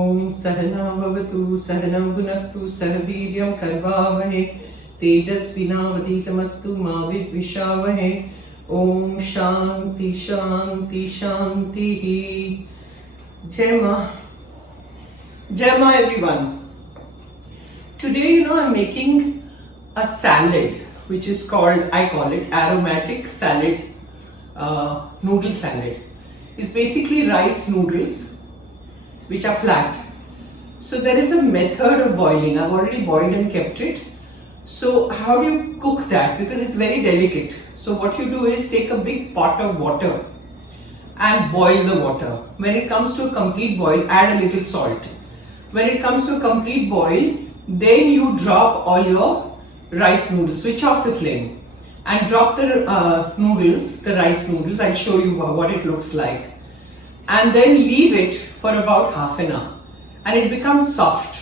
Om Sahana Bhavatu Sahanam Bhunaktu Sahaviryam Karvavahe Tejasvinavaditamastu Ma Vidvishavahe Om Shanti Shanti Shanti. Jai Ma. Jai Ma everyone. Today I'm making a salad which is called, I call it aromatic salad, noodle salad. It's basically rice noodles which are flat. So there is a method of boiling. I've already boiled and kept it. So how do you cook that? Because it's very delicate. So what you do is take a big pot of water and boil the water. When it comes to a complete boil, add a little salt. When it comes to a complete boil, then you drop all your rice noodles. Switch off the flame and drop the noodles, the rice noodles. I'll show you what it looks like. And then leave it for about half an hour and it becomes soft.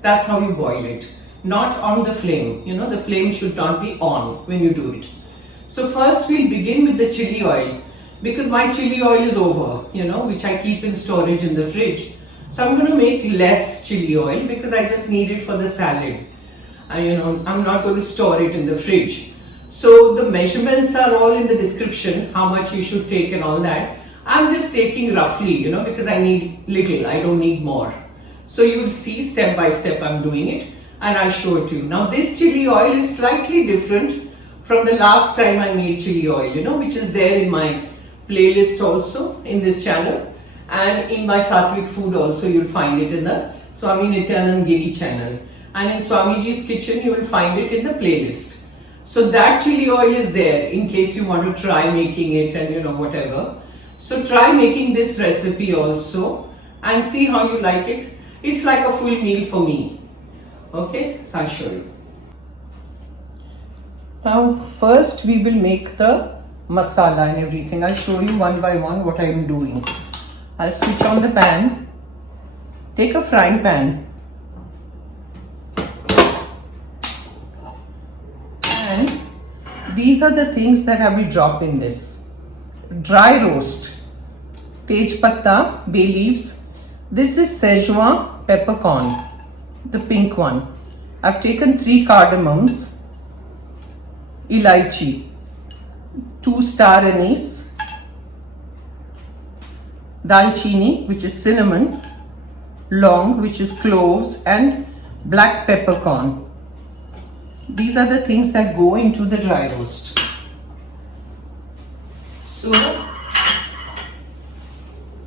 That's how you boil it, not on the flame. The flame should not be on when you do it. So first we'll begin with the chili oil, because my chili oil is over, which I keep in storage in the fridge. So I'm going to make less chili oil because I just need it for the salad. I'm not going to store it in the fridge. So the measurements are all in the description, how much you should take and all that. I'm just taking roughly, because I need little, I don't need more. So you'll see step by step I'm doing it and I'll show it to you. Now this chili oil is slightly different from the last time I made chili oil, which is there in my playlist also in this channel, and in my Satvik food also you'll find it in the Swami Nityanand Giri channel, and in Swamiji's kitchen you will find it in the playlist. So that chili oil is there in case you want to try making it and whatever. So try making this recipe also and see how you like it. It's like a full meal for me. Okay, so I'll show you. Now first we will make the masala and everything. I'll show you one by one what I am doing. I'll switch on the pan. Take a frying pan and these are the things that I will drop in this. Dry roast, tej patta, bay leaves. This is Schezwan peppercorn, the pink one. I've taken 3 cardamoms, elaichi, 2-star anise, dalchini, which is cinnamon, long, which is cloves, and black peppercorn. These are the things that go into the dry roast. So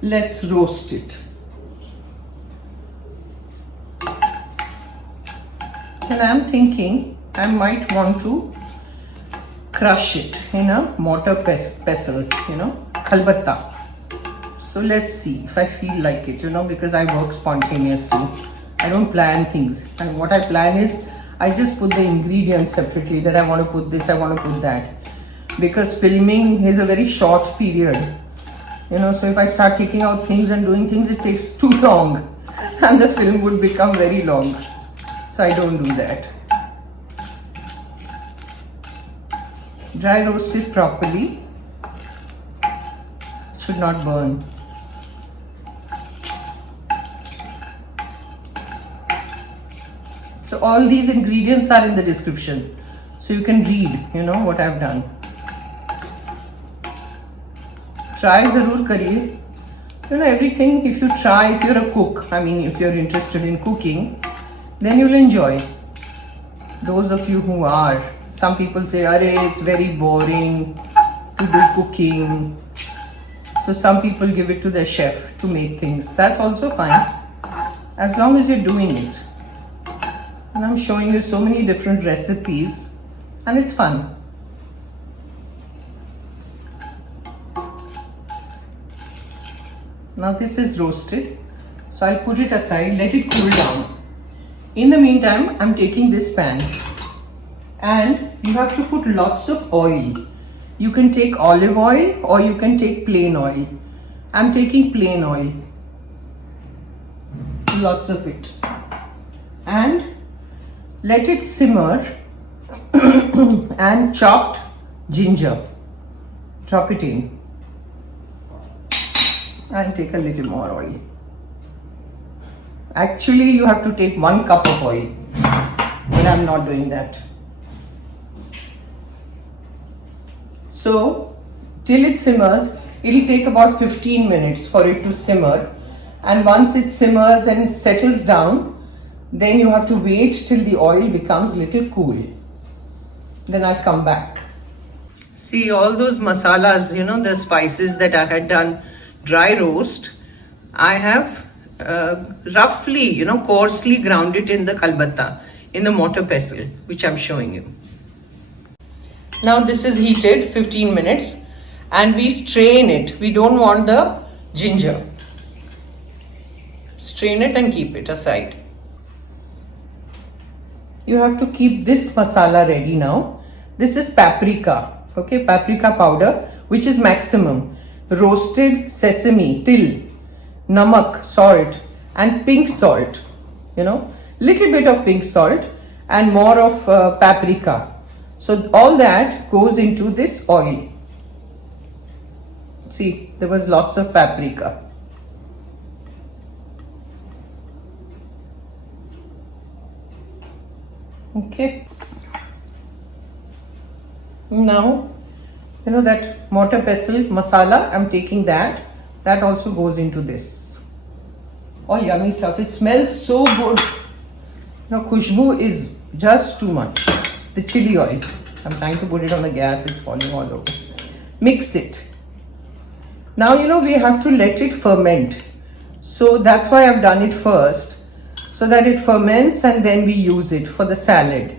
let's roast it. And I'm thinking I might want to crush it in a mortar pestle, khalbatta. So let's see if I feel like it, because I work spontaneously. I don't plan things. And what I plan is I just put the ingredients separately, that I want to put this, I want to put that. Because filming is a very short period, so if I start taking out things and doing things, it takes too long and the film would become very long. So I don't do that. Dry roast it properly. Should not burn. So all these ingredients are in the description, so you can read, what I've done. Try zarur kariye. Everything, if you try, if you're a cook, if you're interested in cooking, then you'll enjoy. Those of you who are, some people say, "Arey, it's very boring to do cooking." So some people give it to their chef to make things. That's also fine, as long as you're doing it. And I'm showing you so many different recipes and it's fun. Now this is roasted, so I'll put it aside, let it cool down. In the meantime, I'm taking this pan and you have to put lots of oil. You can take olive oil or you can take plain oil. I'm taking plain oil, lots of it, and let it simmer and chopped ginger, drop it in. I'll take a little more oil. Actually, you have to take 1 cup of oil, but I'm not doing that. So, till it simmers, it'll take about 15 minutes for it to simmer. And once it simmers and settles down, then you have to wait till the oil becomes little cool. Then I'll come back. See all those masalas, the spices that I had done dry roast, I have roughly, coarsely ground it in the kalbatta, in the mortar pestle, which I'm showing you. Now this is heated 15 minutes and we strain it. We don't want the ginger. Strain it and keep it aside. You have to keep this masala ready now. This is paprika, okay, paprika powder, which is maximum. Roasted sesame, til, namak, salt, and pink salt, little bit of pink salt and more of paprika. So all that goes into this oil. See, there was lots of paprika. Okay. Now, that mortar pestle masala, I'm taking that. That also goes into this. All yummy stuff. It smells so good. Khushbu is just too much. The chili oil. I'm trying to put it on the gas. It's falling all over. Mix it. Now, we have to let it ferment. So that's why I've done it first. So that it ferments and then we use it for the salad.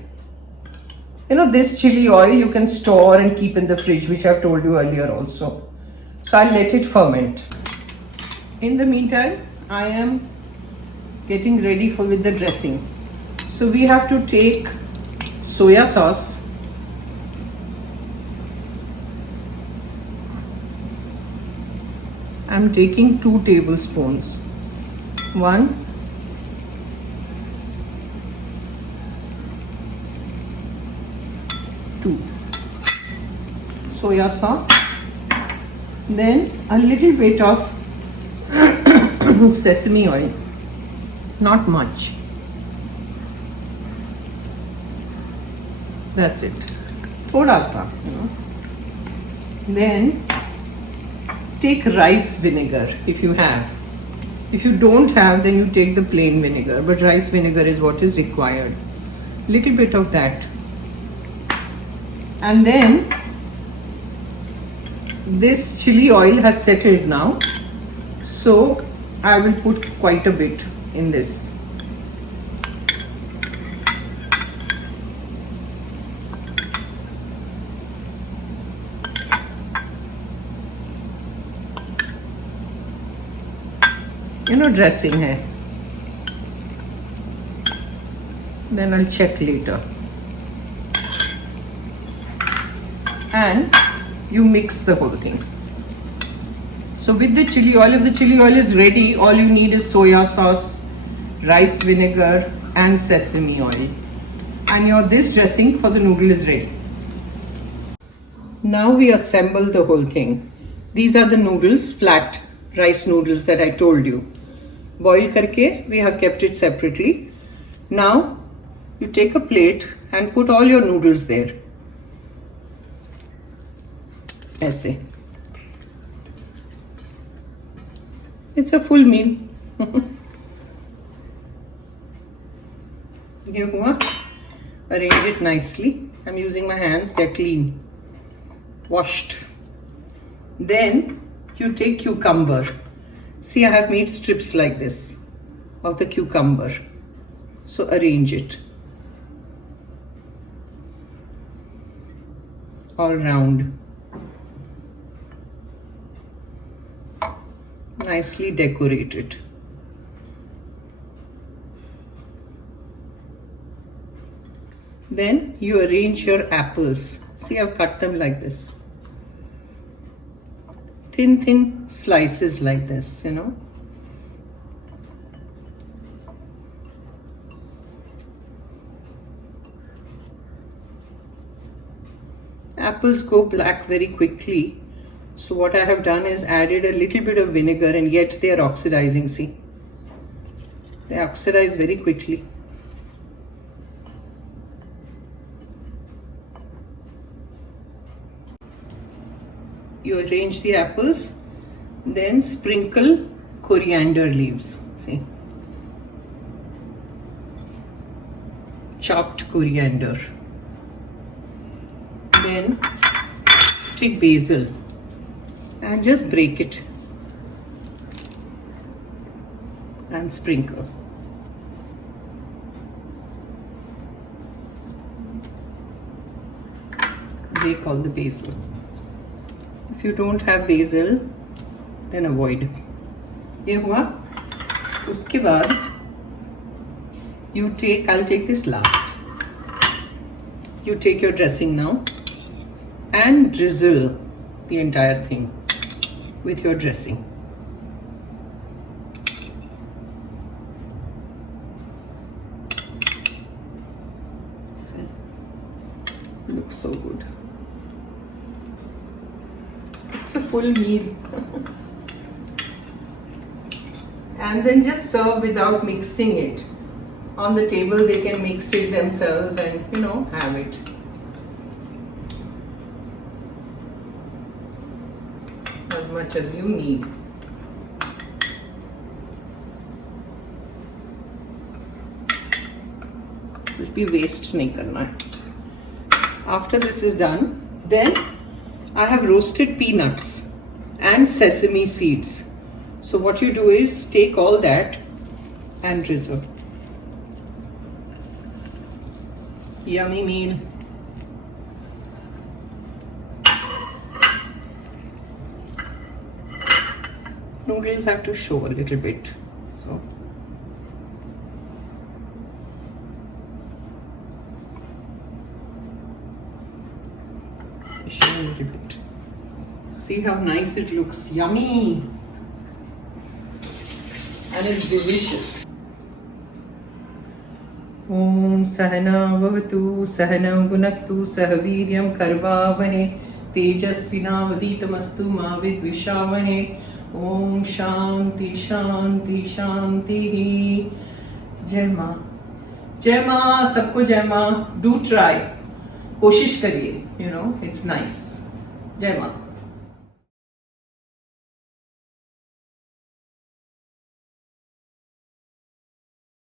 This chili oil you can store and keep in the fridge, which I've told you earlier also. So I'll let it ferment. In the meantime, I am getting ready with the dressing. So we have to take soya sauce. I'm taking 2 tablespoons. 1, 2 soya sauce, then a little bit of sesame oil, not much. That's it. Thoda sa, Then take rice vinegar if you have. If you don't have, then you take the plain vinegar, but rice vinegar is what is required. Little bit of that. And then this chili oil has settled now, so I will put quite a bit in this. Dressing hai. Then I'll check later. And you mix the whole thing. So with the chili oil, if the chili oil is ready, all you need is soya sauce, rice vinegar and sesame oil. And this dressing for the noodle is ready. Now we assemble the whole thing. These are the noodles, flat rice noodles that I told you. Boil karke, we have kept it separately. Now you take a plate and put all your noodles there. Aise. It's a full meal. Ye hua. Arrange it nicely. I'm using my hands, they're clean, washed. Then you take cucumber. See, I have made strips like this of the cucumber. So arrange it all round. Nicely decorate it. Then you arrange your apples. See, I've cut them like this. Thin slices like this, Apples go black very quickly. So what I have done is added a little bit of vinegar and yet they are oxidizing, see. They oxidize very quickly. You arrange the apples, then sprinkle coriander leaves. See, chopped coriander. Then take basil and just break it and sprinkle. Break all the basil. If you don't have basil, then avoid. ये हुआ. उसके बाद I'll take this last. You take your dressing now and drizzle the entire thing with your dressing. See, looks so good. It's a full meal. And then just serve without mixing it. On the table they can mix it themselves and have it. As much as you need. कुछ भी waste नहीं करना है. After this is done, then I have roasted peanuts and sesame seeds. So what you do is take all that and drizzle. Yummy meal. Noodles have to show a little bit. So show a little bit. See how nice it looks. Yummy. And it's delicious. Om Sahana Vavatu Sahana Bhunaktu Sahaviryam Karvavahe Tejasvinavaditamastu Ma Vidvishavahe. Om Shanti Shanti Shanti. Jai Ma. Jai Ma. Sabko Jai Ma. Do try. कोशिश करिए. It's nice. Jai Ma.